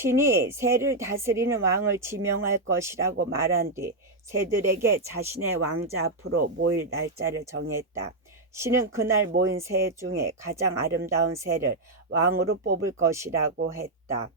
신이 새를 다스리는 왕을 지명할 것이라고 말한 뒤 새들에게 자신의 왕자 앞으로 모일 날짜를 정했다. 신은 그날 모인 새 중에 가장 아름다운 새를 왕으로 뽑을 것이라고 했다.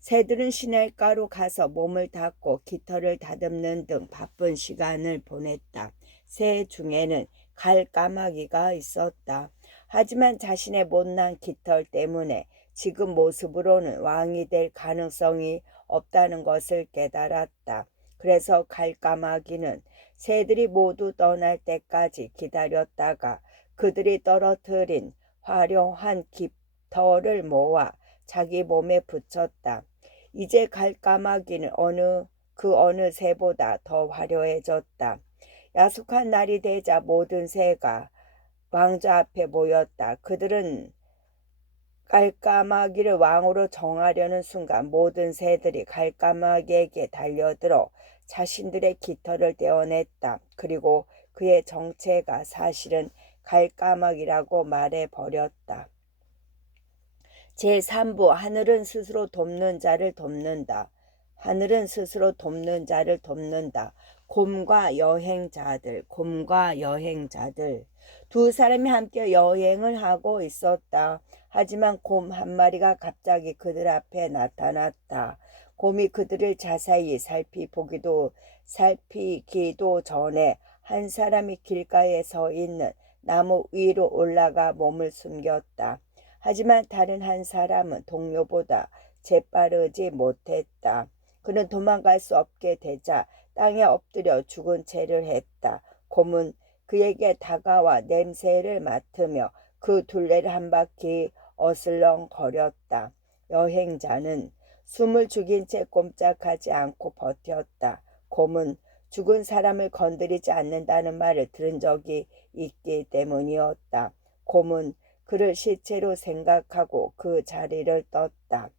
새들은 시냇가로 가서 몸을 닦고 깃털을 다듬는 등 바쁜 시간을 보냈다. 새 중에는 갈까마귀가 있었다. 하지만 자신의 못난 깃털 때문에 지금 모습으로는 왕이 될 가능성이 없다는 것을 깨달았다. 그래서 갈까마귀는 새들이 모두 떠날 때까지 기다렸다가 그들이 떨어뜨린 화려한 깃털을 모아 자기 몸에 붙였다. 이제 갈까마귀는 그 어느 새보다 더 화려해졌다. 야속한 날이 되자 모든 새가 왕좌 앞에 모였다. 그들은 갈까마귀를 왕으로 정하려는 순간 모든 새들이 갈까마귀에게 달려들어 자신들의 깃털을 떼어냈다. 그리고 그의 정체가 사실은 갈까마귀라고 말해버렸다. 제3부 하늘은 스스로 돕는 자를 돕는다. 하늘은 스스로 돕는 자를 돕는다. 곰과 여행자들. 두 사람이 함께 여행을 하고 있었다. 하지만 곰 한 마리가 갑자기 그들 앞에 나타났다. 곰이 그들을 자세히 살피기도 전에 한 사람이 길가에 서 있는 나무 위로 올라가 몸을 숨겼다. 하지만 다른 한 사람은 동료보다 재빠르지 못했다. 그는 도망갈 수 없게 되자 땅에 엎드려 죽은 채를 했다. 곰은 그에게 다가와 냄새를 맡으며 그 둘레를 한 바퀴 어슬렁거렸다. 여행자는 숨을 죽인 채 꼼짝하지 않고 버텼다. 곰은 죽은 사람을 건드리지 않는다는 말을 들은 적이 있기 때문이었다. 곰은 그를 시체로 생각하고 그 자리를 떴다.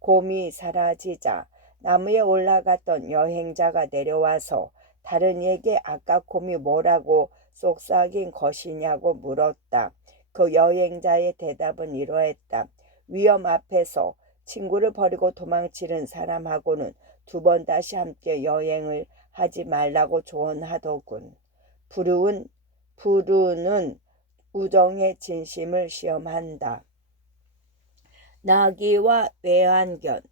곰이 사라지자 나무에 올라갔던 여행자가 내려와서 다른 이에게 아까 곰이 뭐라고 속삭인 것이냐고 물었다. 그 여행자의 대답은 이러했다. 위험 앞에서 친구를 버리고 도망치는 사람하고는 두 번 다시 함께 여행을 하지 말라고 조언하더군. 부르는 우정의 진심을 시험한다. 나귀와 외환견.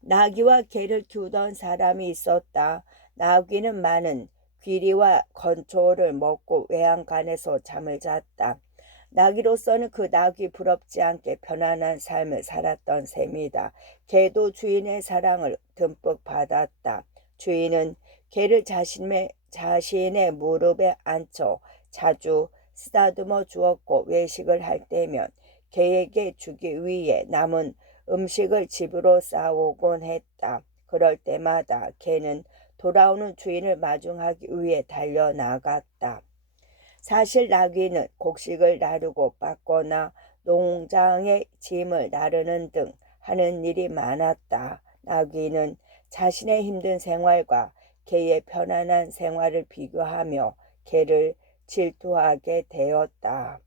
나귀와 개를 키우던 사람이 있었다. 나귀는 많은 귀리와 건초를 먹고 외양간에서 잠을 잤다. 나귀로서는 그 나귀 부럽지 않게 편안한 삶을 살았던 셈이다. 개도 주인의 사랑을 듬뿍 받았다. 주인은 개를 자신의 무릎에 앉혀 자주 쓰다듬어 주었고 외식을 할 때면 개에게 주기 위해 남은 음식을 집으로 싸오곤 했다. 그럴 때마다 개는 돌아오는 주인을 마중하기 위해 달려나갔다. 사실 나귀는 곡식을 나르고 빻거나 농장의 짐을 나르는 등 하는 일이 많았다. 나귀는 자신의 힘든 생활과 개의 편안한 생활을 비교하며 개를 질투하게 되었다.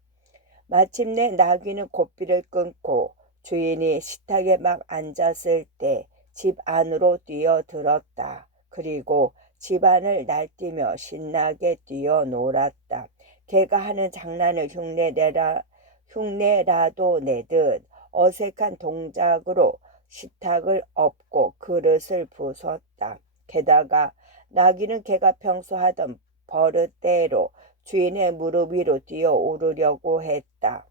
마침내 나귀는 고삐를 끊고 주인이 식탁에 막 앉았을 때 집 안으로 뛰어들었다. 그리고 집안을 날뛰며 신나게 뛰어놀았다. 개가 하는 장난을 흉내라도 내듯 어색한 동작으로 식탁을 엎고 그릇을 부쉈다. 게다가 나귀는 개가 평소 하던 버릇대로 주인의 무릎 위로 뛰어오르려고 했다.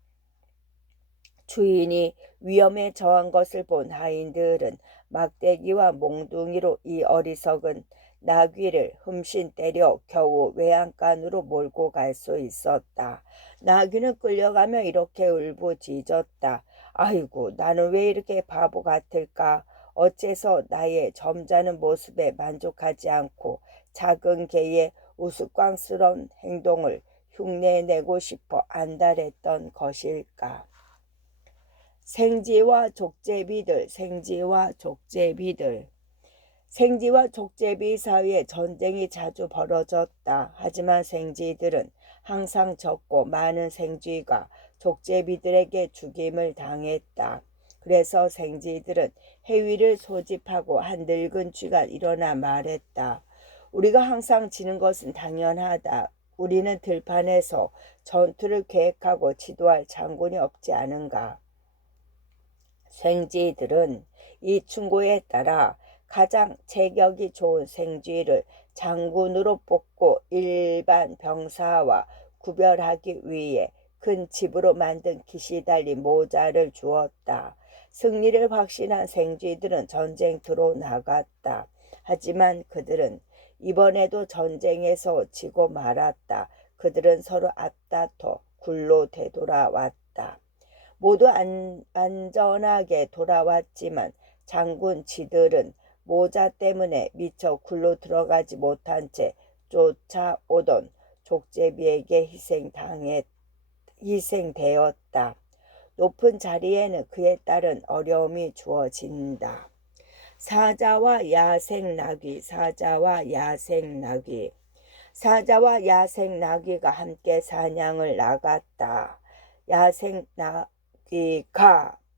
주인이 위험에 처한 것을 본 하인들은 막대기와 몽둥이로 이 어리석은 나귀를 흠씬 때려 겨우 외양간으로 몰고 갈 수 있었다. 나귀는 끌려가며 이렇게 울부짖었다. 아이고, 나는 왜 이렇게 바보 같을까? 어째서 나의 점잖은 모습에 만족하지 않고 작은 개의 우스꽝스러운 행동을 흉내내고 싶어 안달했던 것일까? 생쥐와 족제비들. 생쥐와 족제비 사이에 전쟁이 자주 벌어졌다. 하지만 생쥐들은 항상 적고 많은 생쥐가 족제비들에게 죽임을 당했다. 그래서 생쥐들은 해위를 소집하고 한 늙은 쥐가 일어나 말했다. 우리가 항상 지는 것은 당연하다. 우리는 들판에서 전투를 계획하고 지도할 장군이 없지 않은가. 생쥐들은 이 충고에 따라 가장 체격이 좋은 생쥐를 장군으로 뽑고 일반 병사와 구별하기 위해 큰 집으로 만든 깃이 달린 모자를 주었다. 승리를 확신한 생쥐들은 전쟁터로 나갔다. 하지만 그들은 이번에도 전쟁에서 지고 말았다. 그들은 서로 앞다퉈 굴로 되돌아왔다. 모두 안전하게 돌아왔지만 장군 지들은 모자 때문에 미처 굴로 들어가지 못한 채 쫓아오던 족제비에게 희생되었다. 높은 자리에는 그에 따른 어려움이 주어진다. 사자와 야생나귀, 사자와 야생나귀. 사자와 야생나귀가 함께 사냥을 나갔다. 야생나귀가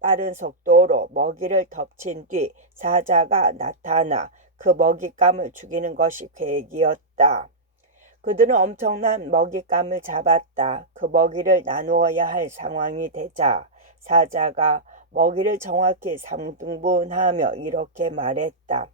빠른 속도로 먹이를 덮친 뒤 사자가 나타나 그 먹잇감을 죽이는 것이 계획이었다. 그들은 엄청난 먹잇감을 잡았다. 그 먹이를 나누어야 할 상황이 되자 사자가 먹이를 정확히 3등분하며 이렇게 말했다.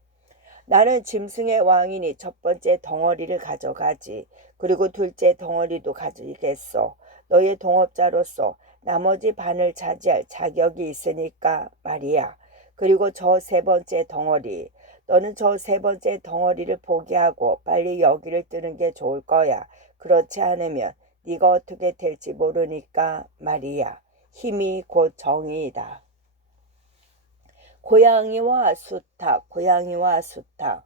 나는 짐승의 왕이니 첫 번째 덩어리를 가져가지. 그리고 둘째 덩어리도 가지겠소. 너의 동업자로서 나머지 반을 차지할 자격이 있으니까 말이야. 그리고 저 세 번째 덩어리. 너는 저 세 번째 덩어리를 포기하고 빨리 여기를 뜨는 게 좋을 거야. 그렇지 않으면 네가 어떻게 될지 모르니까 말이야. 힘이 곧 정의이다. 고양이와 수탉, 고양이와 수탉.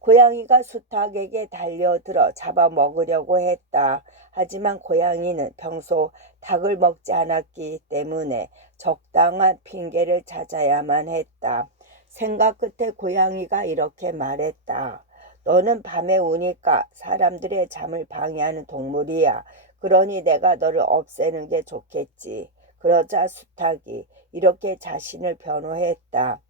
고양이가 수탉에게 달려들어 잡아먹으려고 했다. 하지만 고양이는 평소 닭을 먹지 않았기 때문에 적당한 핑계를 찾아야만 했다. 생각 끝에 고양이가 이렇게 말했다. 너는 밤에 우니까 사람들의 잠을 방해하는 동물이야. 그러니 내가 너를 없애는 게 좋겠지. 그러자 수탉이 이렇게 자신을 변호했다.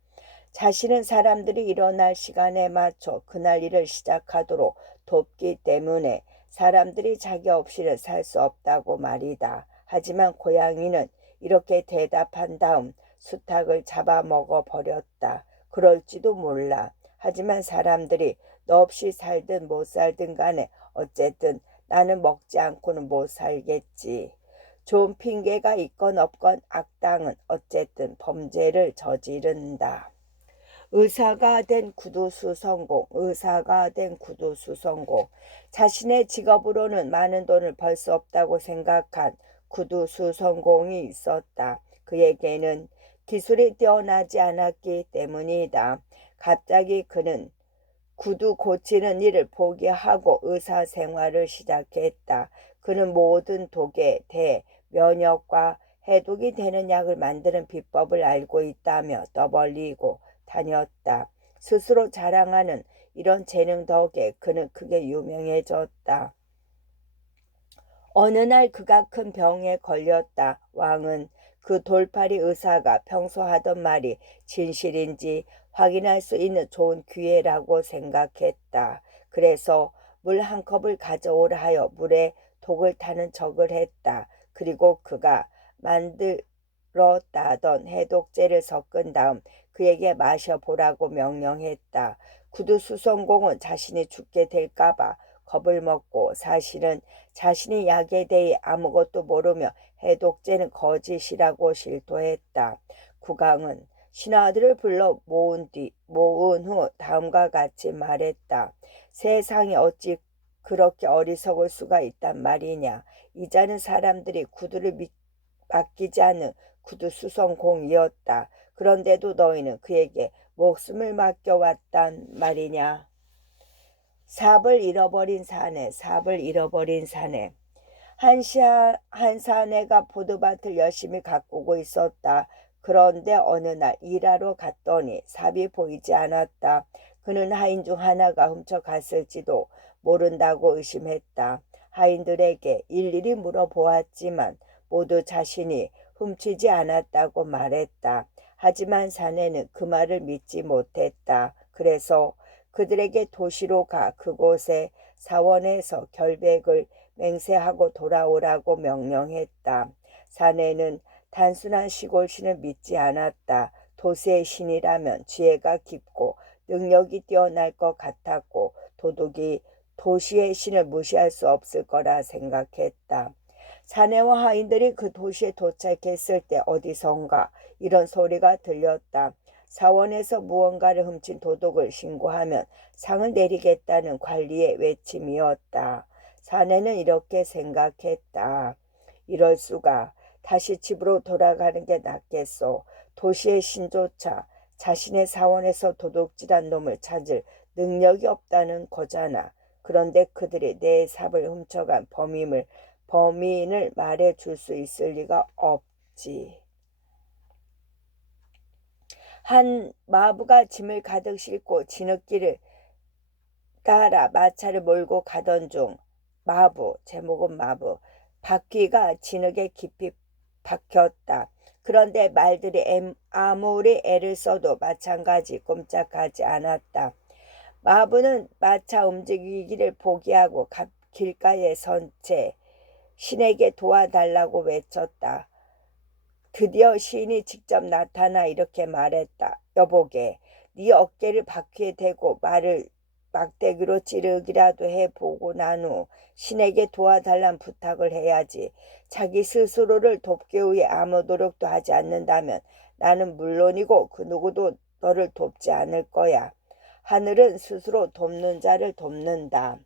자신은 사람들이 일어날 시간에 맞춰 그날 일을 시작하도록 돕기 때문에 사람들이 자기 없이는 살 수 없다고 말이다. 하지만 고양이는 이렇게 대답한 다음 수탉을 잡아먹어 버렸다. 그럴지도 몰라. 하지만 사람들이 너 없이 살든 못 살든 간에 어쨌든 나는 먹지 않고는 못 살겠지. 좋은 핑계가 있건 없건 악당은 어쨌든 범죄를 저지른다. 의사가 된 구두수성공, 의사가 된 구두수성공. 자신의 직업으로는 많은 돈을 벌 수 없다고 생각한 구두수성공이 있었다. 그에게는 기술이 뛰어나지 않았기 때문이다. 갑자기 그는 구두 고치는 일을 포기하고 의사 생활을 시작했다. 그는 모든 독에 대해 면역과 해독이 되는 약을 만드는 비법을 알고 있다며 떠벌리고 다녔다. 스스로 자랑하는 이런 재능 덕에 그는 크게 유명해졌다. 어느 날 그가 큰 병에 걸렸다. 왕은 그 돌팔이 의사가 평소 하던 말이 진실인지 확인할 수 있는 좋은 기회라고 생각했다. 그래서 물 한 컵을 가져오라 하여 물에 독을 타는 척을 했다. 그리고 그가 만들었다던 해독제를 섞은 다음 그에게 마셔보라고 명령했다. 구두수성공은 자신이 죽게 될까봐 겁을 먹고 사실은 자신이 약에 대해 아무것도 모르며 해독제는 거짓이라고 실토했다. 국왕은 신하들을 불러 모은 후 다음과 같이 말했다. 세상에 어찌 그렇게 어리석을 수가 있단 말이냐. 이자는 사람들이 구두를 맡기지 않는 구두수성공이었다. 그런데도 너희는 그에게 목숨을 맡겨왔단 말이냐. 삽을 잃어버린 사내, 삽을 잃어버린 사내. 한 사내가 포도밭을 열심히 가꾸고 있었다. 그런데 어느 날 일하러 갔더니 삽이 보이지 않았다. 그는 하인 중 하나가 훔쳐갔을지도 모른다고 의심했다. 하인들에게 일일이 물어보았지만 모두 자신이 훔치지 않았다고 말했다. 하지만 사내는 그 말을 믿지 못했다. 그래서 그들에게 도시로 가 그곳에 사원에서 결백을 맹세하고 돌아오라고 명령했다. 사내는 단순한 시골신을 믿지 않았다. 도시의 신이라면 지혜가 깊고 능력이 뛰어날 것 같았고 도둑이 도시의 신을 무시할 수 없을 거라 생각했다. 사내와 하인들이 그 도시에 도착했을 때 어디선가 이런 소리가 들렸다. 사원에서 무언가를 훔친 도둑을 신고하면 상을 내리겠다는 관리의 외침이었다. 사내는 이렇게 생각했다. 이럴 수가. 다시 집으로 돌아가는 게 낫겠소. 도시의 신조차 자신의 사원에서 도둑질한 놈을 찾을 능력이 없다는 거잖아. 그런데 그들이 내 삽을 훔쳐간 범인을 말해 줄 수 있을 리가 없지. 한 마부가 짐을 가득 싣고 진흙길을 따라 마차를 몰고 가던 중 제목은 마부, 바퀴가 진흙에 깊이 박혔다. 그런데 말들이 아무리 애를 써도 마찬가지 꼼짝하지 않았다. 마부는 마차 움직이기를 포기하고 길가에 선 채 신에게 도와달라고 외쳤다. 드디어 시인이 직접 나타나 이렇게 말했다. 여보게, 네 어깨를 바퀴에 대고 말을 막대기로 찌르기라도 해보고 난 후 신에게 도와달란 부탁을 해야지. 자기 스스로를 돕기 위해 아무 노력도 하지 않는다면 나는 물론이고 그 누구도 너를 돕지 않을 거야. 하늘은 스스로 돕는 자를 돕는다.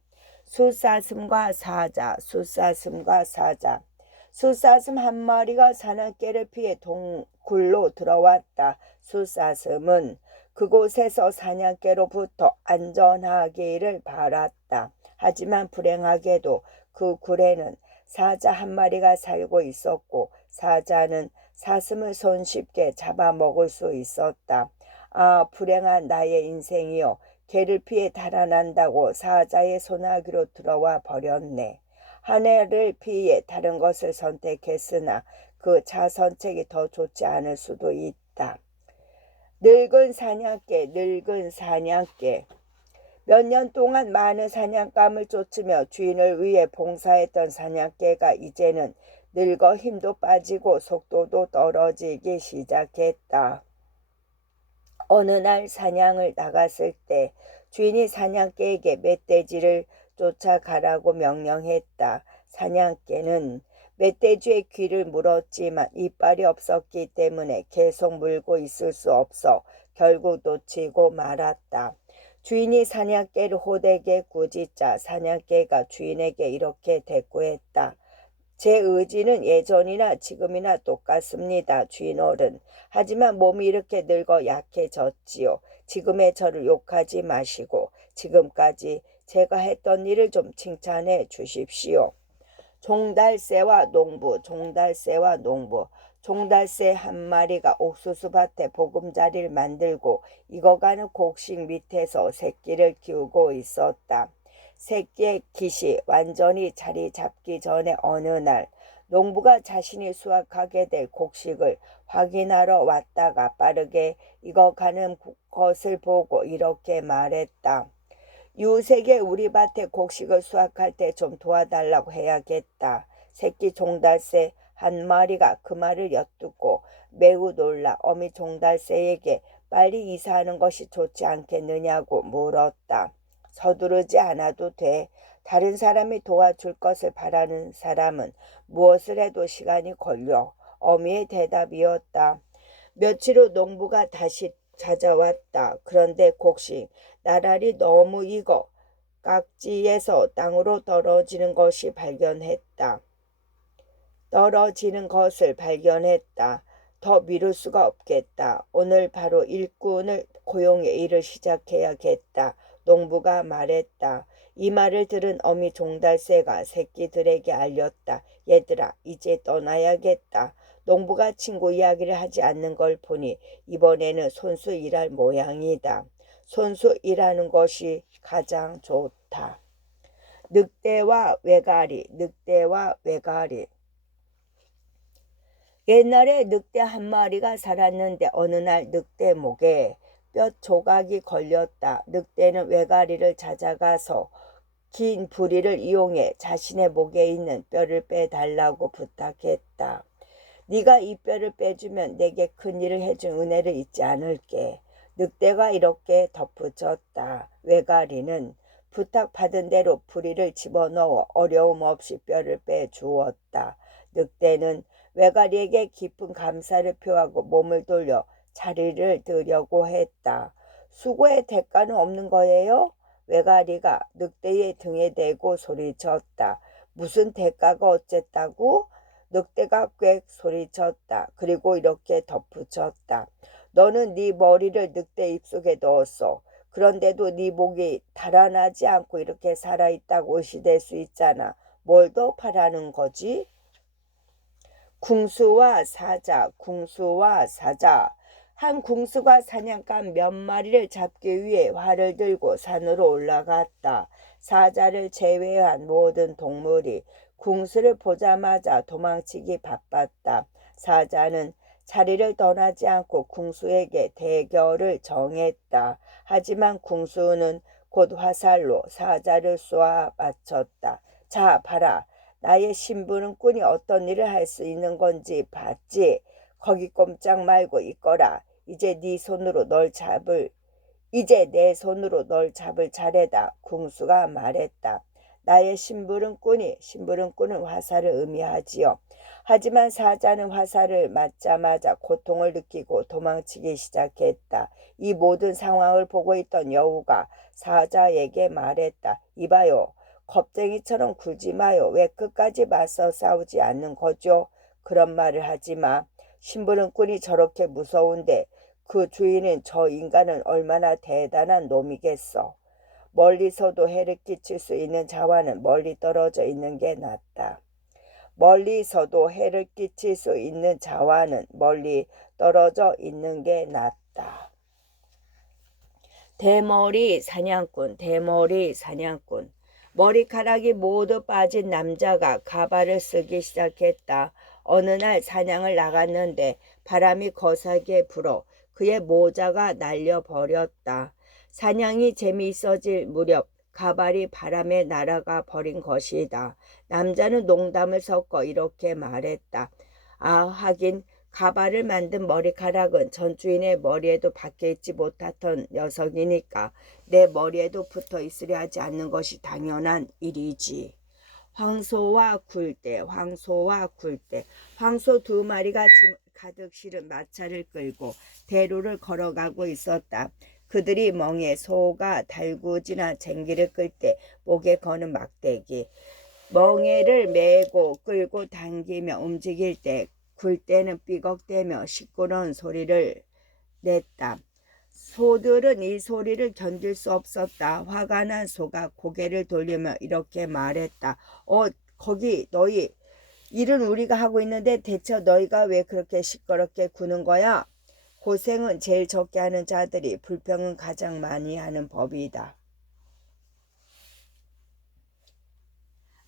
숫사슴과 사자, 숫사슴과 사자. 숫사슴 한 마리가 사냥개를 피해 동굴로 들어왔다. 숫사슴은 그곳에서 사냥개로부터 안전하기를 바랐다. 하지만 불행하게도 그 굴에는 사자 한 마리가 살고 있었고 사자는 사슴을 손쉽게 잡아먹을 수 있었다. 아, 불행한 나의 인생이여. 개를 피해 달아난다고 사자의 소나기로 들어와 버렸네. 하늘을 피해 다른 것을 선택했으나 그 자선책이 더 좋지 않을 수도 있다. 늙은 사냥개, 늙은 사냥개. 몇 년 동안 많은 사냥감을 쫓으며 주인을 위해 봉사했던 사냥개가 이제는 늙어 힘도 빠지고 속도도 떨어지기 시작했다. 어느 날 사냥을 나갔을 때 주인이 사냥개에게 멧돼지를 쫓아가라고 명령했다. 사냥개는 멧돼지의 귀를 물었지만 이빨이 없었기 때문에 계속 물고 있을 수 없어 결국 놓치고 말았다. 주인이 사냥개를 호되게 꾸짖자 사냥개가 주인에게 이렇게 대꾸했다. 제 의지는 예전이나 지금이나 똑같습니다, 주인어른. 하지만 몸이 이렇게 늙어 약해졌지요. 지금의 저를 욕하지 마시고 지금까지 제가 했던 일을 좀 칭찬해 주십시오. 종달새와 농부, 종달새와 농부. 종달새 한 마리가 옥수수밭에 보금자리를 만들고 익어가는 곡식 밑에서 새끼를 키우고 있었다. 새끼의 깃이 완전히 자리 잡기 전에 어느 날 농부가 자신이 수확하게 될 곡식을 확인하러 왔다가 빠르게 익어가는 것을 보고 이렇게 말했다. 유색의 우리 밭에 곡식을 수확할 때 좀 도와달라고 해야겠다. 새끼 종달새 한 마리가 그 말을 엿듣고 매우 놀라 어미 종달새에게 빨리 이사하는 것이 좋지 않겠느냐고 물었다. 서두르지 않아도 돼. 다른 사람이 도와줄 것을 바라는 사람은 무엇을 해도 시간이 걸려. 어미의 대답이었다. 며칠 후 농부가 다시 찾아왔다. 그런데 곡식 나날이 너무 익어 깍지에서 땅으로 떨어지는 것을 발견했다. 더 미룰 수가 없겠다. 오늘 바로 일꾼을 고용해 일을 시작해야겠다. 농부가 말했다. 이 말을 들은 어미 종달새가 새끼들에게 알렸다. 얘들아, 이제 떠나야겠다. 농부가 친구 이야기를 하지 않는 걸 보니 이번에는 손수 일할 모양이다. 손수 일하는 것이 가장 좋다. 늑대와 외가리, 늑대와 외가리. 옛날에 늑대 한 마리가 살았는데 어느 날 늑대 목에 뼈 조각이 걸렸다. 늑대는 외가리를 찾아가서 긴 부리를 이용해 자신의 목에 있는 뼈를 빼달라고 부탁했다. 네가 이 뼈를 빼주면 내게 큰일을 해준 은혜를 잊지 않을게. 늑대가 이렇게 덧붙였다. 외가리는 부탁받은 대로 부리를 집어넣어 어려움 없이 뼈를 빼주었다. 늑대는 외가리에게 깊은 감사를 표하고 몸을 돌려 자리를 뜨려고 했다. 수고의 대가는 없는 거예요? 외가리가 늑대의 등에 대고 소리쳤다. 무슨 대가가 어쨌다고? 늑대가 꽥 소리쳤다. 그리고 이렇게 덧붙였다. 너는 네 머리를 늑대 입속에 넣었어. 그런데도 네 목이 달아나지 않고 이렇게 살아있다고 의시될 수 있잖아. 뭘 더 바라는 거지? 궁수와 사자, 궁수와 사자. 한 궁수가 사냥감 몇 마리를 잡기 위해 활을 들고 산으로 올라갔다. 사자를 제외한 모든 동물이 궁수를 보자마자 도망치기 바빴다. 사자는 자리를 떠나지 않고 궁수에게 대결을 정했다. 하지만 궁수는 곧 화살로 사자를 쏘아 맞췄다. 자, 봐라. 나의 심부름꾼이 어떤 일을 할 수 있는 건지 봤지? 거기 꼼짝 말고 있거라. 이제 내 손으로 널 잡을 차례다. 궁수가 말했다. 나의 심부름꾼은 화살을 의미하지요. 하지만 사자는 화살을 맞자마자 고통을 느끼고 도망치기 시작했다. 이 모든 상황을 보고 있던 여우가 사자에게 말했다. 이봐요. 겁쟁이처럼 굴지 마요. 왜 끝까지 맞서 싸우지 않는 거죠? 그런 말을 하지 마. 심부름꾼이 저렇게 무서운데 그 주인은 저 인간은 얼마나 대단한 놈이겠어. 멀리서도 해를 끼칠 수 있는 자와는 멀리 떨어져 있는 게 낫다. 멀리서도 해를 끼칠 수 있는 자와는 멀리 떨어져 있는 게 낫다. 대머리 사냥꾼, 대머리 사냥꾼. 머리카락이 모두 빠진 남자가 가발을 쓰기 시작했다. 어느 날 사냥을 나갔는데 바람이 거세게 불어 그의 모자가 날려버렸다. 사냥이 재미있어질 무렵 가발이 바람에 날아가 버린 것이다. 남자는 농담을 섞어 이렇게 말했다. 아, 하긴 가발을 만든 머리카락은 전 주인의 머리에도 박혀 있지 못하던 녀석이니까 내 머리에도 붙어 있으려 하지 않는 것이 당연한 일이지. 황소와 굴대, 황소와 굴대. 황소 두 마리가 짐 가득 실은 마차를 끌고 대로를 걸어가고 있었다. 그들이 멍에 소가 달구지나 쟁기를 끌 때 목에 거는 막대기, 멍에를 메고 끌고 당기며 움직일 때 굴대는 삐걱대며 시끄러운 소리를 냈다. 소들은 이 소리를 견딜 수 없었다. 화가 난 소가 고개를 돌리며 이렇게 말했다. 거기 너희 일은 우리가 하고 있는데 대체 너희가 왜 그렇게 시끄럽게 구는 거야? 고생은 제일 적게 하는 자들이 불평은 가장 많이 하는 법이다.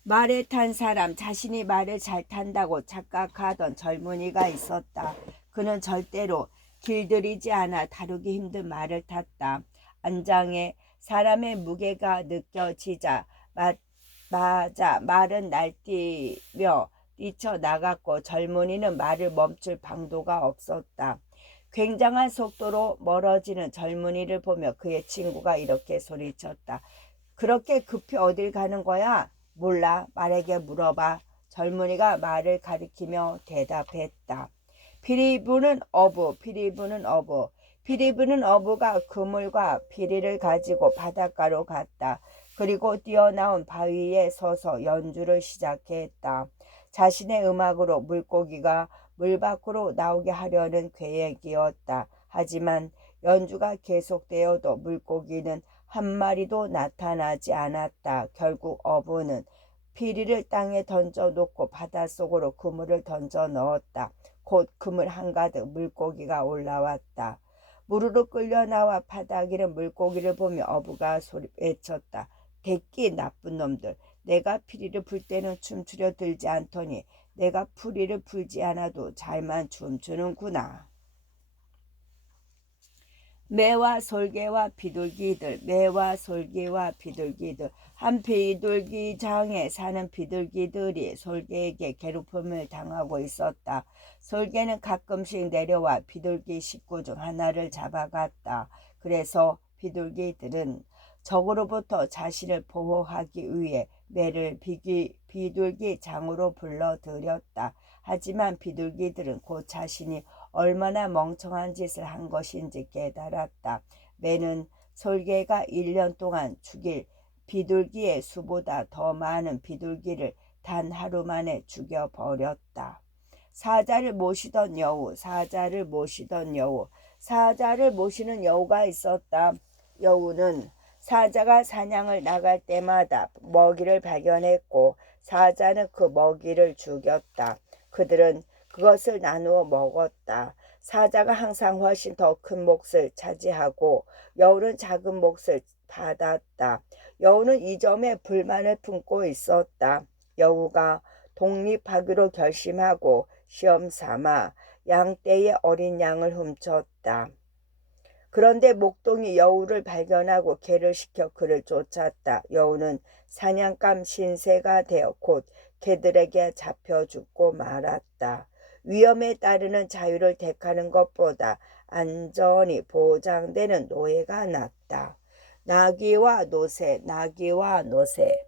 말을 탄 사람, 자신이 말을 잘 탄다고 착각하던 젊은이가 있었다. 그는 절대로 길들이지 않아 다루기 힘든 말을 탔다. 안장에 사람의 무게가 느껴지자 맞아 말은 날뛰며 뛰쳐나갔고 젊은이는 말을 멈출 방도가 없었다. 굉장한 속도로 멀어지는 젊은이를 보며 그의 친구가 이렇게 소리쳤다. 그렇게 급히 어딜 가는 거야? 몰라. 말에게 물어봐. 젊은이가 말을 가리키며 대답했다. 피리부는 어부, 피리부는 어부. 피리부는 어부가 그물과 피리를 가지고 바닷가로 갔다. 그리고 뛰어나온 바위에 서서 연주를 시작했다. 자신의 음악으로 물고기가 물 밖으로 나오게 하려는 계획이었다. 하지만 연주가 계속되어도 물고기는 한 마리도 나타나지 않았다. 결국 어부는 피리를 땅에 던져 놓고 바닷속으로 그물을 던져 넣었다. 곧 그물 한가득 물고기가 올라왔다. 물으로 끌려 나와 바닥이는 물고기를 보며 어부가 외쳤다. 대끼 나쁜 놈들. 내가 피리를 불 때는 춤추려 들지 않더니 내가 풀이를 풀지 않아도 잘만 춤추는구나. 매와 솔개와 비둘기들, 매와 솔개와 비둘기들. 한 비둘기장에 사는 비둘기들이 솔개에게 괴롭힘을 당하고 있었다. 솔개는 가끔씩 내려와 비둘기 식구 중 하나를 잡아갔다. 그래서 비둘기들은 적으로부터 자신을 보호하기 위해 매를 비둘기장으로 불러들였다. 하지만 비둘기들은 곧 자신이 얼마나 멍청한 짓을 한 것인지 깨달았다. 매는 솔개가 1년 동안 죽일 비둘기의 수보다 더 많은 비둘기를 단 하루 만에 죽여버렸다. 사자를 모시던 여우, 사자를 모시던 여우. 사자를 모시는 여우가 있었다. 여우는 사자가 사냥을 나갈 때마다 먹이를 발견했고 사자는 그 먹이를 죽였다. 그들은 그것을 나누어 먹었다. 사자가 항상 훨씬 더 큰 몫을 차지하고 여우는 작은 몫을 받았다. 여우는 이 점에 불만을 품고 있었다. 여우가 독립하기로 결심하고 시험 삼아 양떼의 어린 양을 훔쳤다. 그런데 목동이 여우를 발견하고 개를 시켜 그를 쫓았다. 여우는 사냥감 신세가 되어 곧 개들에게 잡혀 죽고 말았다. 위험에 따르는 자유를 택하는 것보다 안전이 보장되는 노예가 낫다. 나귀와 노새, 나귀와 노새.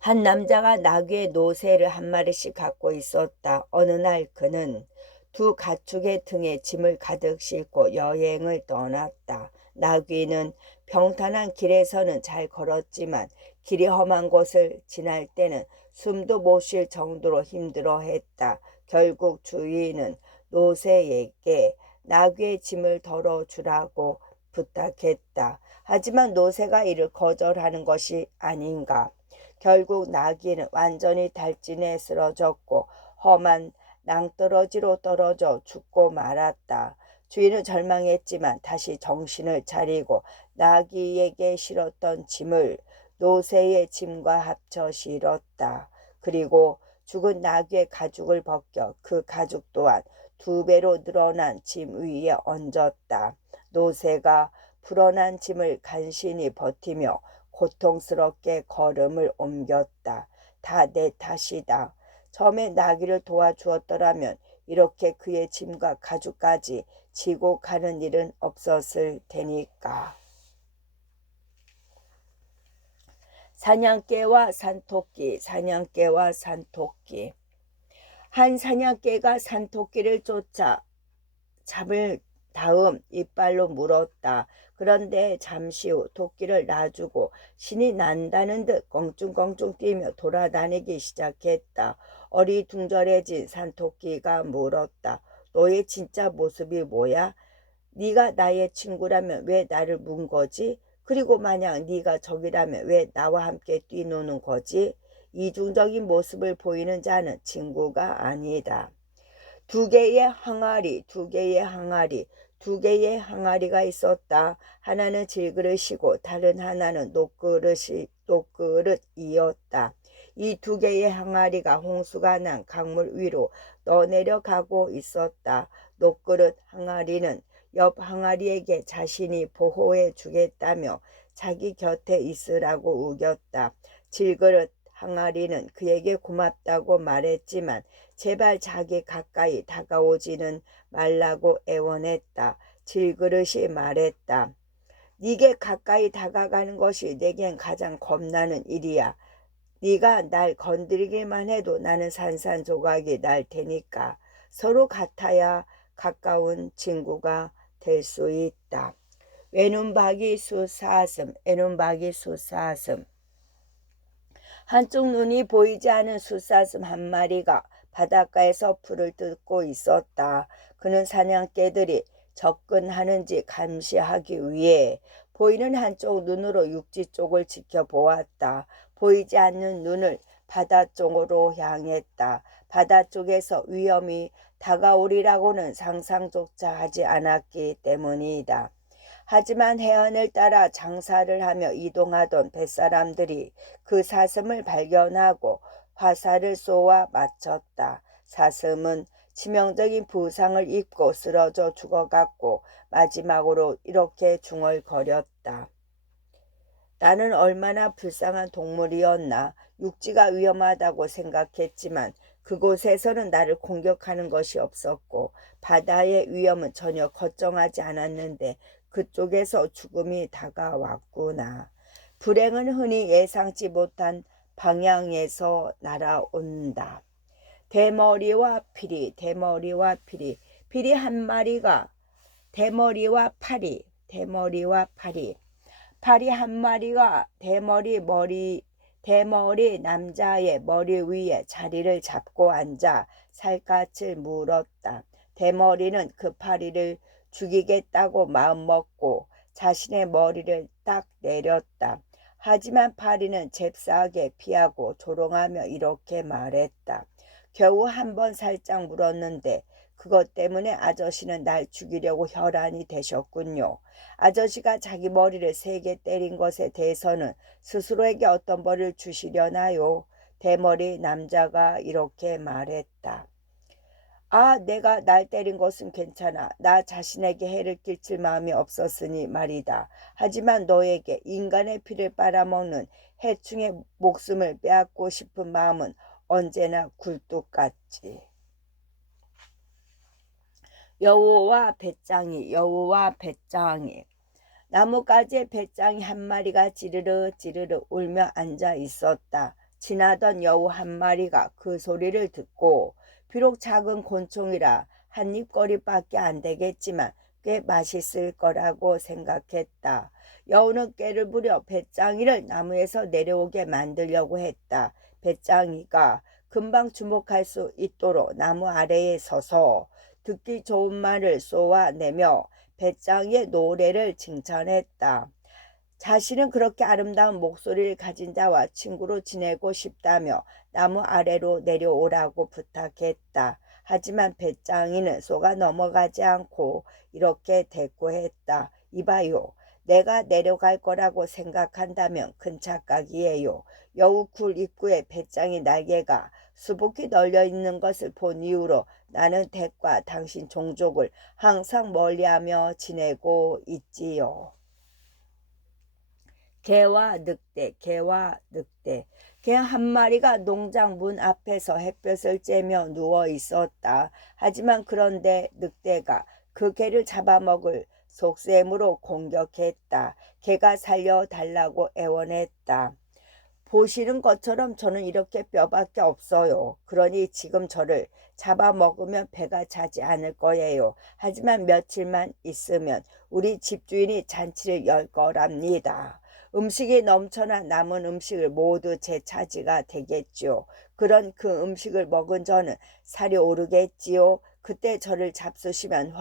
한 남자가 나귀의 노새를 한 마리씩 갖고 있었다. 어느 날 그는 두 가축의 등에 짐을 가득 싣고 여행을 떠났다. 나귀는 평탄한 길에서는 잘 걸었지만 길이 험한 곳을 지날 때는 숨도 못 쉴 정도로 힘들어했다. 결국 주인은 노새에게 나귀의 짐을 덜어주라고 부탁했다. 하지만 노새가 이를 거절하는 것이 아닌가. 결국 나귀는 완전히 달진에 쓰러졌고 험한 낭떠러지로 떨어져 죽고 말았다. 주인은 절망했지만 다시 정신을 차리고 나귀에게 실었던 짐을 노새의 짐과 합쳐 실었다. 그리고 죽은 나귀의 가죽을 벗겨 그 가죽 또한 2배로 늘어난 짐 위에 얹었다. 노새가 불어난 짐을 간신히 버티며 고통스럽게 걸음을 옮겼다. 다 내 탓이다. 처음에 나귀를 도와주었더라면 이렇게 그의 짐과 가죽까지 지고 가는 일은 없었을 테니까. 사냥개와 산토끼, 사냥개와 산토끼. 한 사냥개가 산토끼를 쫓아 잡을 다음 이빨로 물었다. 그런데 잠시 후 토끼를 놔주고 신이 난다는 듯 껑충껑충 뛰며 돌아다니기 시작했다. 어리둥절해진 산토끼가 물었다. 너의 진짜 모습이 뭐야? 네가 나의 친구라면 왜 나를 문 거지? 그리고 만약 네가 적이라면 왜 나와 함께 뛰노는 거지? 이중적인 모습을 보이는 자는 친구가 아니다. 두 개의 항아리, 두 개의 항아리, 두 개의 항아리가 있었다. 하나는 질그릇이고 다른 하나는 녹그릇이었다. 이 두 개의 항아리가 홍수가 난 강물 위로 떠내려가고 있었다. 녹그릇 항아리는 옆 항아리에게 자신이 보호해 주겠다며 자기 곁에 있으라고 우겼다. 질그릇 항아리는 그에게 고맙다고 말했지만 제발 자기 가까이 다가오지는 말라고 애원했다. 질그릇이 말했다. 네게 가까이 다가가는 것이 내겐 가장 겁나는 일이야. 네가 날 건드리기만 해도 나는 산산조각이 날 테니까 서로 같아야 가까운 친구가 될 수 있다. 외눈박이 수사슴, 애눈박이 수사슴. 한쪽 눈이 보이지 않은 수사슴 한 마리가 바닷가에서 풀을 뜯고 있었다. 그는 사냥개들이 접근하는지 감시하기 위해 보이는 한쪽 눈으로 육지 쪽을 지켜보았다. 보이지 않는 눈을 바다 쪽으로 향했다. 바다 쪽에서 위험이 다가오리라고는 상상조차 하지 않았기 때문이다. 하지만 해안을 따라 장사를 하며 이동하던 뱃사람들이 그 사슴을 발견하고 화살을 쏘아 맞췄다. 사슴은 치명적인 부상을 입고 쓰러져 죽어갔고 마지막으로 이렇게 중얼거렸다. 나는 얼마나 불쌍한 동물이었나. 육지가 위험하다고 생각했지만 그곳에서는 나를 공격하는 것이 없었고 바다의 위험은 전혀 걱정하지 않았는데 그쪽에서 죽음이 다가왔구나. 불행은 흔히 예상치 못한 방향에서 날아온다. 대머리와 피리, 대머리와 피리, 피리 한 마리가 대머리와 파리, 대머리와 파리, 파리 한 마리가 대머리 남자의 머리 위에 자리를 잡고 앉아 살갗을 물었다. 대머리는 그 파리를 죽이겠다고 마음먹고 자신의 머리를 딱 내렸다. 하지만 파리는 잽싸게 피하고 조롱하며 이렇게 말했다. 겨우 한 번 살짝 물었는데 그것 때문에 아저씨는 날 죽이려고 혈안이 되셨군요. 아저씨가 자기 머리를 3개 때린 것에 대해서는 스스로에게 어떤 벌을 주시려나요? 대머리 남자가 이렇게 말했다. 아, 내가 날 때린 것은 괜찮아. 나 자신에게 해를 끼칠 마음이 없었으니 말이다. 하지만 너에게 인간의 피를 빨아먹는 해충의 목숨을 빼앗고 싶은 마음은 언제나 굴뚝 같지. 여우와 배짱이, 여우와 배짱이. 나뭇가지에 배짱이 한 마리가 찌르르 찌르르 울며 앉아 있었다. 지나던 여우 한 마리가 그 소리를 듣고 비록 작은 곤충이라 한 입거리밖에 안 되겠지만 꽤 맛있을 거라고 생각했다. 여우는 꾀를 부려 배짱이를 나무에서 내려오게 만들려고 했다. 배짱이가 금방 주목할 수 있도록 나무 아래에 서서 듣기 좋은 말을 쏘아내며 배짱이의 노래를 칭찬했다. 자신은 그렇게 아름다운 목소리를 가진 자와 친구로 지내고 싶다며 나무 아래로 내려오라고 부탁했다. 하지만 배짱이는 속아 넘어가지 않고 이렇게 대꾸했다. 이봐요. 내가 내려갈 거라고 생각한다면 큰 착각이에요. 여우굴 입구에 배짱이 날개가 수북히 널려 있는 것을 본 이후로 나는 댁과 당신 종족을 항상 멀리하며 지내고 있지요. 개와 늑대, 개와 늑대. 개 한 마리가 농장 문 앞에서 햇볕을 쬐며 누워 있었다. 하지만 그런데 늑대가 그 개를 잡아먹을 속셈으로 공격했다. 개가 살려달라고 애원했다. 보시는 것처럼 저는 이렇게 뼈밖에 없어요. 그러니 지금 저를 잡아먹으면 배가 차지 않을 거예요. 하지만 며칠만 있으면 우리 집주인이 잔치를 열 거랍니다. 음식이 넘쳐나 남은 음식을 모두 제 차지가 되겠지요. 그런 그 음식을 먹은 저는 살이 오르겠지요. 그때 저를 잡수시면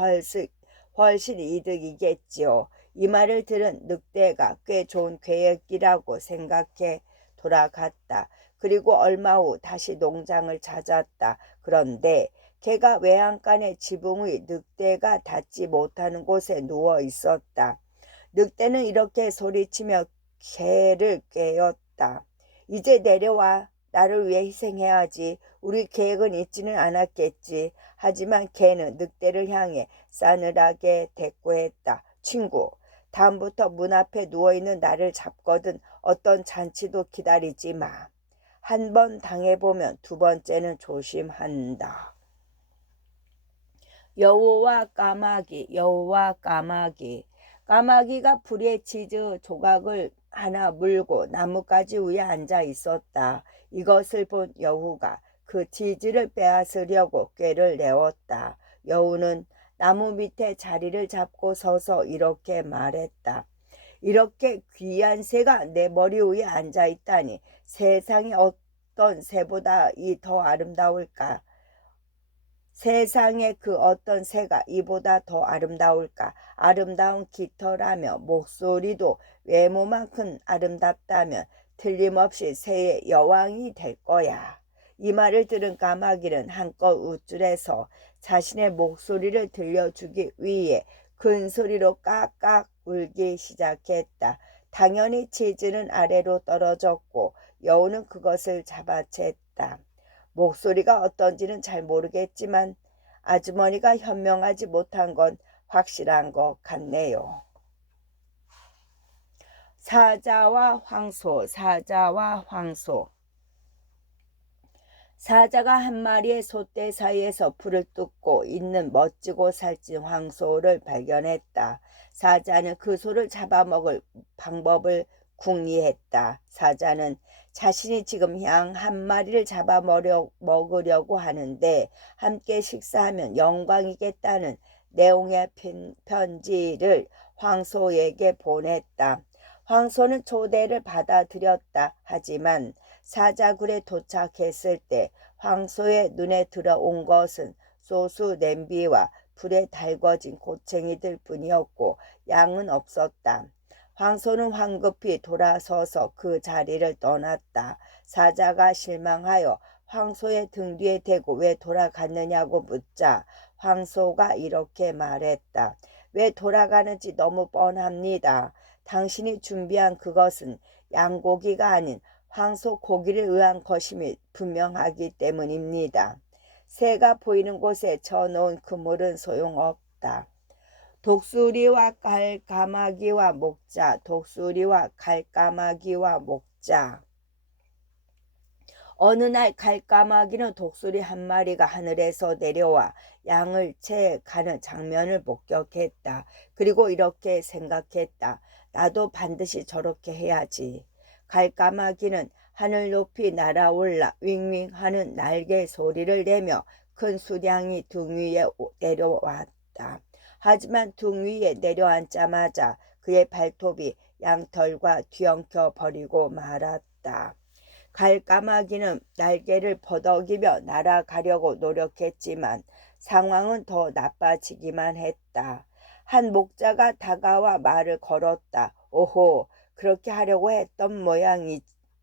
훨씬 이득이겠지요. 이 말을 들은 늑대가 꽤 좋은 계획이라고 생각해 돌아갔다. 그리고 얼마 후 다시 농장을 찾았다. 그런데 개가 외양간의 지붕 위 늑대가 닿지 못하는 곳에 누워 있었다. 늑대는 이렇게 소리치며 개를 깨웠다. 이제 내려와. 나를 위해 희생해야지. 우리 계획은 잊지는 않았겠지. 하지만 개는 늑대를 향해 싸늘하게 대꾸했다. 친구, 다음부터 문 앞에 누워있는 나를 잡거든 어떤 잔치도 기다리지 마. 한 번 당해보면 두 번째는 조심한다. 여우와 까마귀, 여우와 까마귀. 까마귀가 불에 치즈 조각을 하나 물고 나뭇가지 위에 앉아 있었다. 이것을 본 여우가 그 치즈를 빼앗으려고 꾀를 내었다. 여우는 나무 밑에 자리를 잡고 서서 이렇게 말했다. 이렇게 귀한 새가 내 머리 위에 앉아 있다니 세상에 어떤 새보다 이 더 아름다울까? 세상에 그 어떤 새가 이보다 더 아름다울까? 아름다운 깃털하며 목소리도 외모만큼 아름답다면 틀림없이 새의 여왕이 될 거야. 이 말을 들은 까마귀는 한껏 우쭐해서 자신의 목소리를 들려주기 위해 큰 소리로 깍깍 울기 시작했다. 당연히 치즈는 아래로 떨어졌고 여우는 그것을 잡아챘다. 물었다. 목소리가 어떤지는 잘 모르겠지만 아주머니가 현명하지 못한 건 확실한 것 같네요. 사자와 황소, 사자와 황소. 사자가 한 마리의 소떼 사이에서 풀을 뜯고 있는 멋지고 살찐 황소를 발견했다. 사자는 그 소를 잡아먹을 방법을 궁리했다. 사자는 자신이 지금 양 한 마리를 잡아먹으려고 하는데 함께 식사하면 영광이겠다는 내용의 편지를 황소에게 보냈다. 황소는 초대를 받아들였다. 하지만 사자굴에 도착했을 때 황소의 눈에 들어온 것은 소수 냄비와 불에 달궈진 고챙이들 뿐이었고 양은 없었다. 황소는 황급히 돌아서서 그 자리를 떠났다. 사자가 실망하여 황소의 등 뒤에 대고 왜 돌아갔느냐고 묻자 황소가 이렇게 말했다. 왜 돌아가는지 너무 뻔합니다. 당신이 준비한 그것은 양고기가 아닌 황소 고기를 의한 것임이 분명하기 때문입니다. 새가 보이는 곳에 쳐놓은 그물은 소용없다. 독수리와 갈까마귀와 목자, 독수리와 갈까마귀와 목자. 어느 날 갈까마귀는 독수리 한 마리가 하늘에서 내려와 양을 채 가는 장면을 목격했다. 그리고 이렇게 생각했다. 나도 반드시 저렇게 해야지. 갈까마귀는 하늘 높이 날아올라 윙윙 하는 날개 소리를 내며 큰 수량이 등 위에 내려왔다. 하지만 등 위에 내려앉자마자 그의 발톱이 양털과 뒤엉켜 버리고 말았다. 갈까마귀는 날개를 퍼덕이며 날아가려고 노력했지만 상황은 더 나빠지기만 했다. 한 목자가 다가와 말을 걸었다. 오호, 그렇게 하려고 했던 모양이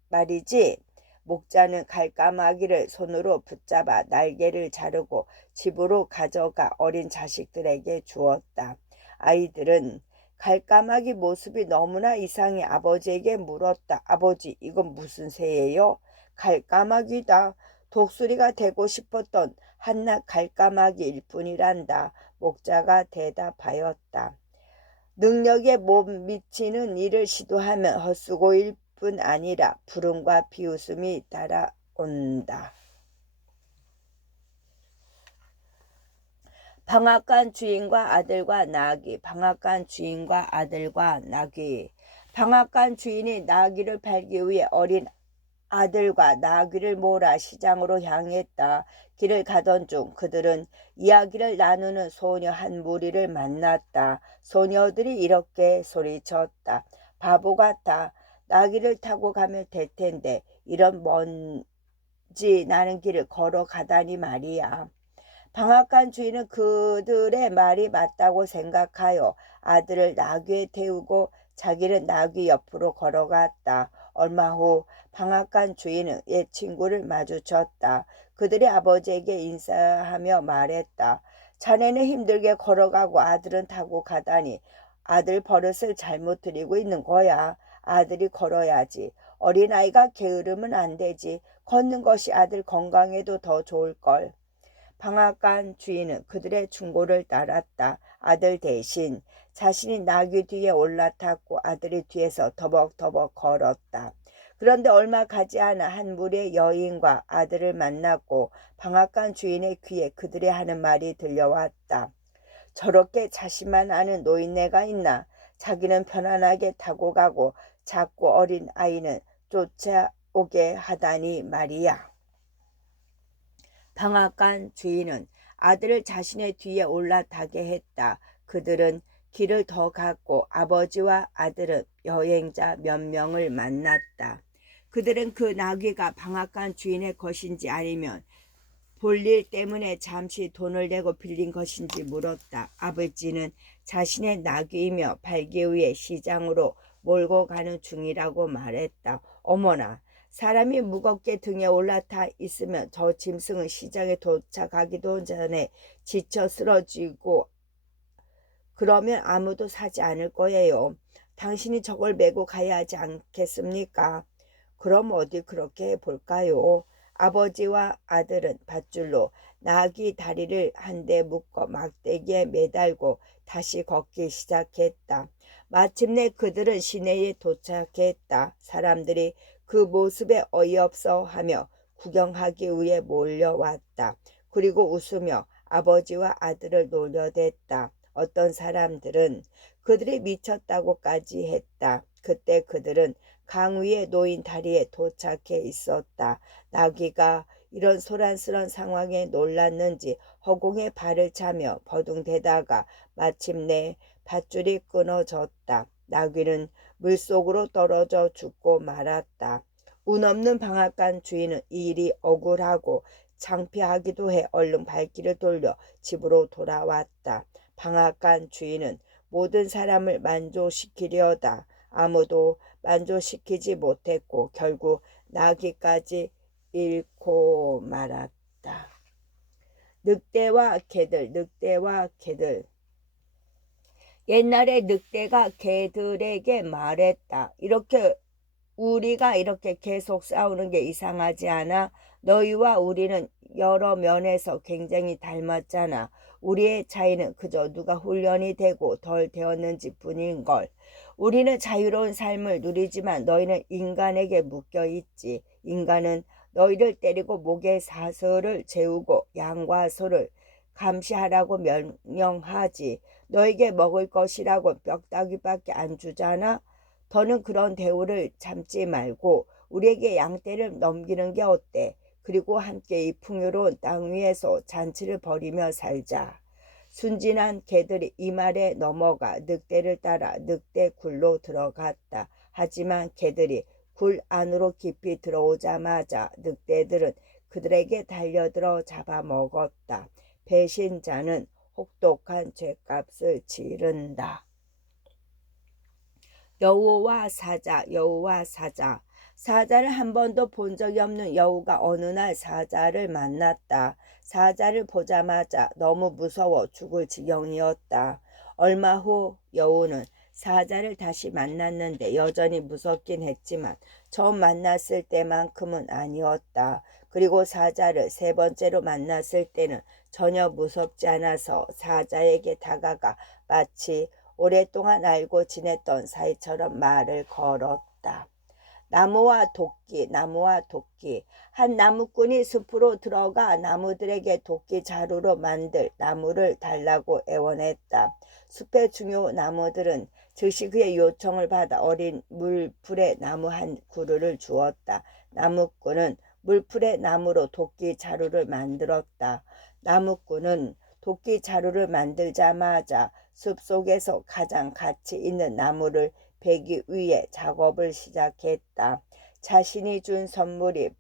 말이지. 목자는 갈까마귀를 손으로 붙잡아 날개를 자르고 집으로 가져가 어린 자식들에게 주었다. 아이들은 갈까마귀 모습이 너무나 이상해 아버지에게 물었다. 아버지, 이건 무슨 새예요? 갈까마귀다. 독수리가 되고 싶었던 한낱 갈까마귀일 뿐이란다. 목자가 대답하였다. 능력에 못 미치는 일을 시도하면 헛수고일 뿐 아니라 부름과 비웃음이 따라온다. 방앗간 주인과 아들과 나귀. 방앗간 주인과 아들과 나귀. 방앗간 주인이 나귀를 팔기 위해 어린 아들과 나귀를 몰아 시장으로 향했다. 길을 가던 중 그들은 이야기를 나누는 소녀 한 무리를 만났다. 소녀들이 이렇게 소리쳤다. 바보 같아. 나귀를 타고 가면 될 텐데 이런 먼지 나는 길을 걸어가다니 말이야. 방앗간 주인은 그들의 말이 맞다고 생각하여 아들을 나귀에 태우고 자기는 나귀 옆으로 걸어갔다. 얼마 후 방앗간 주인은 옛 친구를 마주쳤다. 그들의 아버지에게 인사하며 말했다. 자네는 힘들게 걸어가고 아들은 타고 가다니 아들 버릇을 잘못 들이고 있는 거야. 아들이 걸어야지. 어린아이가 게으르면 안 되지. 걷는 것이 아들 건강에도 더 좋을걸. 방앗간 주인은 그들의 충고를 따랐다. 아들 대신 자신이 나귀 뒤에 올라탔고 아들이 뒤에서 더벅더벅 걸었다. 그런데 얼마 가지 않아 한 무리의 여인과 아들을 만났고 방앗간 주인의 귀에 그들이 하는 말이 들려왔다. 저렇게 자신만 아는 노인네가 있나? 자기는 편안하게 타고 가고 작고 어린 아이는 쫓아오게 하다니 말이야. 방앗간 주인은 아들을 자신의 뒤에 올라타게 했다. 그들은 길을 더 갔고 아버지와 아들은 여행자 몇 명을 만났다. 그들은 그 나귀가 방앗간 주인의 것인지 아니면 볼일 때문에 잠시 돈을 내고 빌린 것인지 물었다. 아버지는 자신의 나귀이며 팔기 위해 시장으로 몰고 가는 중이라고 말했다. 어머나, 사람이 무겁게 등에 올라타 있으면 저 짐승은 시장에 도착하기도 전에 지쳐 쓰러지고 그러면 아무도 사지 않을 거예요. 당신이 저걸 메고 가야 하지 않겠습니까? 그럼 어디 그렇게 해볼까요? 아버지와 아들은 밧줄로 나귀 다리를 한데 묶어 막대기에 매달고 다시 걷기 시작했다. 마침내 그들은 시내에 도착했다. 사람들이 그 모습에 어이없어 하며 구경하기 위해 몰려왔다. 그리고 웃으며 아버지와 아들을 놀려댔다. 어떤 사람들은 그들이 미쳤다고까지 했다. 그때 그들은 강 위에 놓인 다리에 도착해 있었다. 나귀가 이런 소란스런 상황에 놀랐는지 허공에 발을 차며 버둥대다가 마침내 밧줄이 끊어졌다. 나귀는 물속으로 떨어져 죽고 말았다. 운 없는 방앗간 주인은 이 일이 억울하고 창피하기도 해 얼른 발길을 돌려 집으로 돌아왔다. 방앗간 주인은 모든 사람을 만족시키려다 아무도 만족시키지 못했고 결국 나귀까지 잃고 말았다. 늑대와 개들, 늑대와 개들. 옛날에 늑대가 개들에게 말했다. 우리가 이렇게 계속 싸우는 게 이상하지 않아? 너희와 우리는 여러 면에서 굉장히 닮았잖아. 우리의 차이는 그저 누가 훈련이 되고 덜 되었는지 뿐인걸. 우리는 자유로운 삶을 누리지만 너희는 인간에게 묶여 있지. 인간은 너희를 때리고 목에 사슬을 재우고 양과 소를 감시하라고 명령하지. 너에게 먹을 것이라고 뼈다귀밖에 안 주잖아. 더는 그런 대우를 참지 말고 우리에게 양떼를 넘기는 게 어때? 그리고 함께 이 풍요로운 땅 위에서 잔치를 벌이며 살자. 순진한 개들이 이 말에 넘어가 늑대를 따라 늑대 굴로 들어갔다. 하지만 개들이 굴 안으로 깊이 들어오자마자 늑대들은 그들에게 달려들어 잡아먹었다. 배신자는 혹독한 죗값을 치른다. 여우와 사자, 여우와 사자. 사자를 한 번도 본 적이 없는 여우가 어느 날 사자를 만났다. 사자를 보자마자 너무 무서워 죽을 지경이었다. 얼마 후 여우는 사자를 다시 만났는데 여전히 무섭긴 했지만 처음 만났을 때만큼은 아니었다. 그리고 사자를 세 번째로 만났을 때는 전혀 무섭지 않아서 사자에게 다가가 마치 오랫동안 알고 지냈던 사이처럼 말을 걸었다. 나무와 도끼, 나무와 도끼. 한 나무꾼이 숲으로 들어가 나무들에게 도끼 자루로 만들 나무를 달라고 애원했다. 숲의 중요 나무들은 즉시 그의 요청을 받아 어린 물풀에 나무 한 그루를 주었다. 나무꾼은 물풀에 나무로 도끼 자루를 만들었다. 나무꾼은 도끼 자루를 만들자마자 숲속에서 가장 가치 있는 나무를 베기 위해 작업을 시작했다. 자신이 준 선물이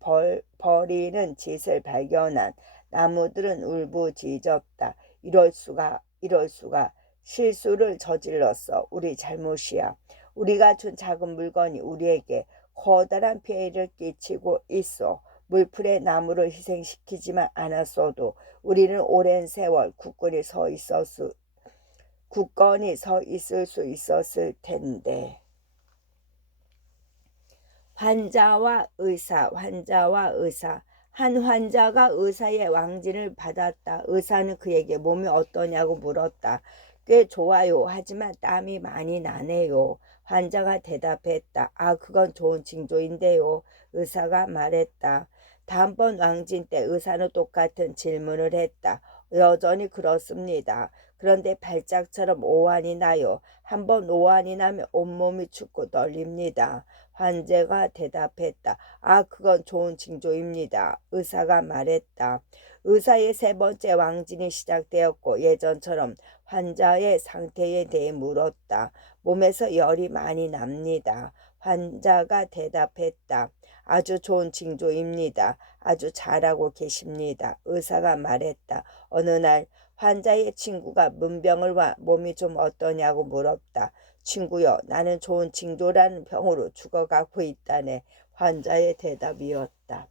버리는 짓을 발견한 나무들은 울부짖었다. 이럴 수가, 이럴 수가. 실수를 저질렀어. 우리 잘못이야. 우리가 준 작은 물건이 우리에게 커다란 피해를 끼치고 있어. 물풀에 나무를 희생시키지만 않았어도 우리는 오랜 세월 굳건히 서 있을 수 있었을 텐데. 환자와 의사, 환자와 의사. 한 환자가 의사의 왕진을 받았다. 의사는 그에게 몸이 어떠냐고 물었다. 꽤 좋아요. 하지만 땀이 많이 나네요. 환자가 대답했다. 아, 그건 좋은 징조인데요. 의사가 말했다. 다음번 왕진 때 의사는 똑같은 질문을 했다. 여전히 그렇습니다. 그런데 발작처럼 오한이 나요. 한번 오한이 나면 온몸이 춥고 떨립니다. 환자가 대답했다. 아, 그건 좋은 징조입니다. 의사가 말했다. 의사의 세 번째 왕진이 시작되었고 예전처럼 환자의 상태에 대해 물었다. 몸에서 열이 많이 납니다. 환자가 대답했다. 아주 좋은 징조입니다. 아주 잘하고 계십니다. 의사가 말했다. 어느 날 환자의 친구가 문병을 와 몸이 좀 어떠냐고 물었다. 친구여, 나는 좋은 징조라는 병으로 죽어가고 있다네. 환자의 대답이었다.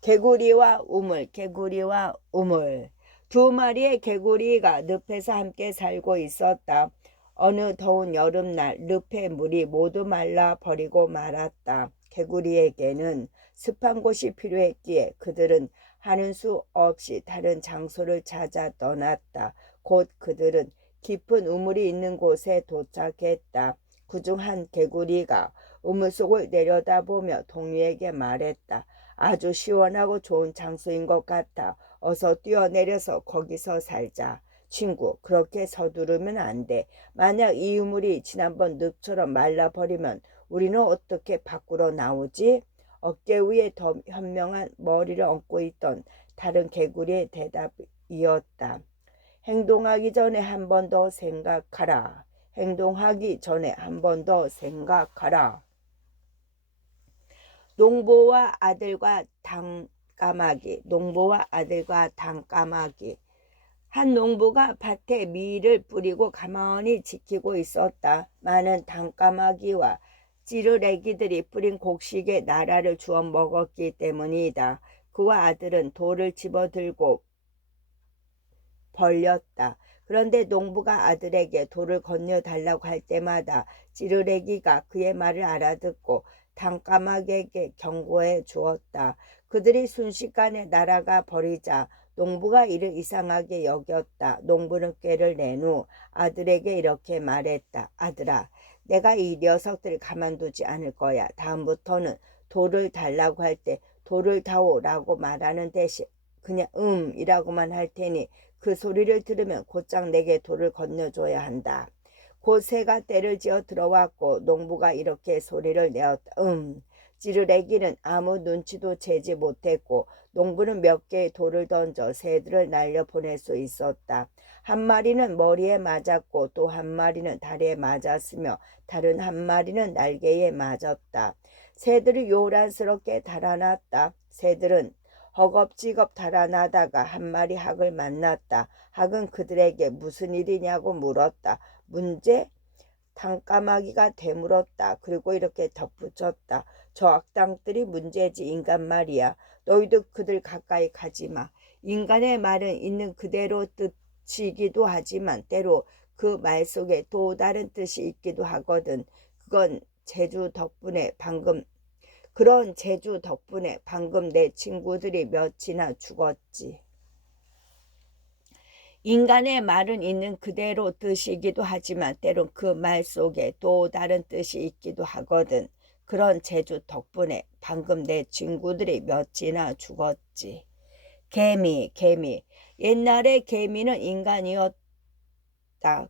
개구리와 우물, 개구리와 우물. 두 마리의 개구리가 늪에서 함께 살고 있었다. 어느 더운 여름날 늪의 물이 모두 말라 버리고 말았다. 개구리에게는 습한 곳이 필요했기에 그들은 하는 수 없이 다른 장소를 찾아 떠났다. 곧 그들은 깊은 우물이 있는 곳에 도착했다. 그중 한 개구리가 우물 속을 내려다보며 동료에게 말했다. 아주 시원하고 좋은 장소인 것 같아. 어서 뛰어내려서 거기서 살자. 친구, 그렇게 서두르면 안 돼. 만약 이 우물이 지난번 늪처럼 말라버리면 우리는 어떻게 밖으로 나오지? 어깨 위에 더 현명한 머리를 얹고 있던 다른 개구리의 대답이었다. 행동하기 전에 한 번 더 생각하라. 행동하기 전에 한 번 더 생각하라. 농부와 아들과 당까마귀. 한 농부가 밭에 밀을 뿌리고 가만히 지키고 있었다. 많은 당까마귀와 찌르레기들이 뿌린 곡식에 나라를 주워 먹었기 때문이다. 그와 아들은 돌을 집어들고 벌렸다. 그런데 농부가 아들에게 돌을 건네달라고 할 때마다 찌르레기가 그의 말을 알아듣고 당까마귀에게 경고해 주었다. 그들이 순식간에 날아가 버리자 농부가 이를 이상하게 여겼다. 농부는 꾀를 낸 후 아들에게 이렇게 말했다. 아들아, 내가 이 녀석들을 가만두지 않을 거야. 다음부터는 돌을 달라고 할 때 돌을 다오라고 말하는 대신 그냥 이라고만 할 테니 그 소리를 들으면 곧장 내게 돌을 건너줘야 한다. 곧 새가 떼를 지어 들어왔고 농부가 이렇게 소리를 내었다. 찌르레기는 아무 눈치도 채지 못했고 농부는 몇 개의 돌을 던져 새들을 날려보낼 수 있었다. 한 마리는 머리에 맞았고 또 한 마리는 다리에 맞았으며 다른 한 마리는 날개에 맞았다. 새들이 요란스럽게 달아났다. 새들은 허겁지겁 달아나다가 한 마리 학을 만났다. 학은 그들에게 무슨 일이냐고 물었다. 문제? 당까마귀가 되물었다. 그리고 이렇게 덧붙였다. 저 악당들이 문제지 인간 말이야. 너희도 그들 가까이 가지 마. 인간의 말은 있는 그대로 뜻이기도 하지만 때로 그 말 속에 또 다른 뜻이 있기도 하거든. 그런 제주 덕분에 방금 내 친구들이 몇이나 죽었지. 인간의 말은 있는 그대로 뜻이기도 하지만 때론 그 말 속에 또 다른 뜻이 있기도 하거든. 그런 재주 덕분에 방금 내 친구들이 몇이나 죽었지. 개미. 옛날에 개미는 인간이었다.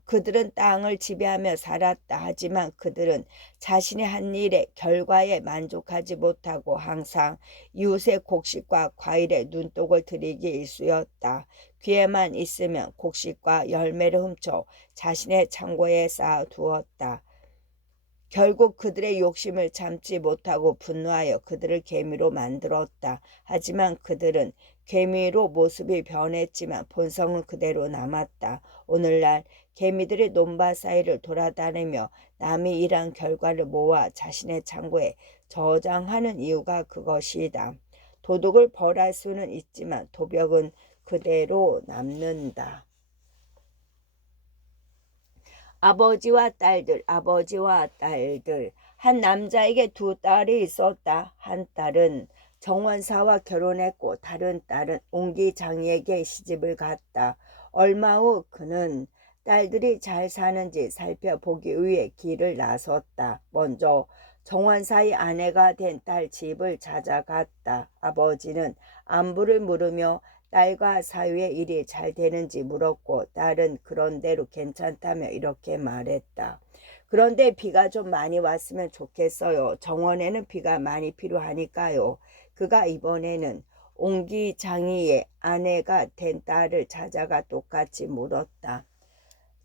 그들은 땅을 지배하며 살았다. 하지만 그들은 자신의 한 일의 결과에 만족하지 못하고 항상 이웃의 곡식과 과일에 눈독을 들이기 일쑤였다. 기회만 있으면 곡식과 열매를 훔쳐 자신의 창고에 쌓아두었다. 결국 그들의 욕심을 참지 못하고 분노하여 그들을 개미로 만들었다. 하지만 그들은 개미로 모습이 변했지만 본성은 그대로 남았다. 오늘날 개미들이 논밭 사이를 돌아다니며 남이 일한 결과를 모아 자신의 창고에 저장하는 이유가 그것이다. 도둑을 벌할 수는 있지만 도벽은 그대로 남는다. 아버지와 딸들. 한 남자에게 두 딸이 있었다. 한 딸은 정원사와 결혼했고 다른 딸은 옹기장이에게 시집을 갔다. 얼마 후 그는 딸들이 잘 사는지 살펴보기 위해 길을 나섰다. 먼저 정원사의 아내가 된 딸 집을 찾아갔다. 아버지는 안부를 물으며 딸과 사위의 일이 잘 되는지 물었고 딸은 그런대로 괜찮다며 이렇게 말했다. 그런데 비가 좀 많이 왔으면 좋겠어요. 정원에는 비가 많이 필요하니까요. 그가 이번에는 옹기장이의 아내가 된 딸을 찾아가 똑같이 물었다.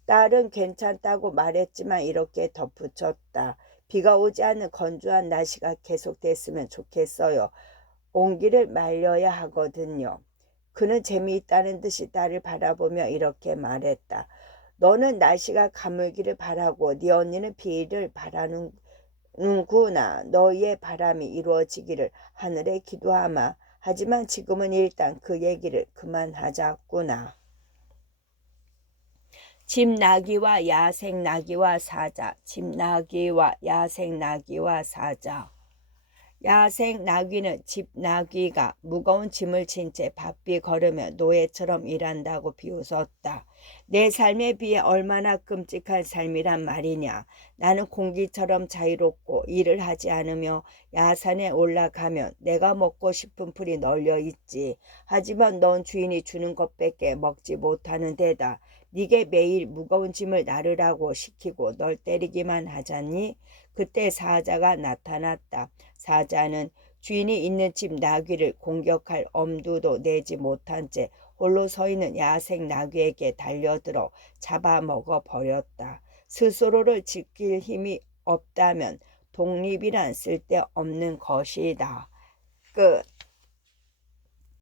딸은 괜찮다고 말했지만 이렇게 덧붙였다. 비가 오지 않는 건조한 날씨가 계속됐으면 좋겠어요. 옹기를 말려야 하거든요. 그는 재미있다는 듯이 딸을 바라보며 이렇게 말했다. 너는 날씨가 가물기를 바라고 네 언니는 비를 바라는구나. 너희의 바람이 이루어지기를 하늘에 기도하마. 하지만 지금은 일단 그 얘기를 그만하자꾸나. 집나기와 야생나기와 사자. 야생 나귀는 집 나귀가 무거운 짐을 진 채 바삐 걸으며 노예처럼 일한다고 비웃었다. 내 삶에 비해 얼마나 끔찍한 삶이란 말이냐. 나는 공기처럼 자유롭고 일을 하지 않으며 야산에 올라가면 내가 먹고 싶은 풀이 널려 있지. 하지만 넌 주인이 주는 것밖에 먹지 못하는 데다 네게 매일 무거운 짐을 나르라고 시키고 널 때리기만 하잖니. 그때 사자가 나타났다. 사자는 주인이 있는 집 나귀를 공격할 엄두도 내지 못한 채 홀로 서 있는 야생 나귀에게 달려들어 잡아먹어 버렸다. 스스로를 지킬 힘이 없다면 독립이란 쓸데없는 것이다. 끝.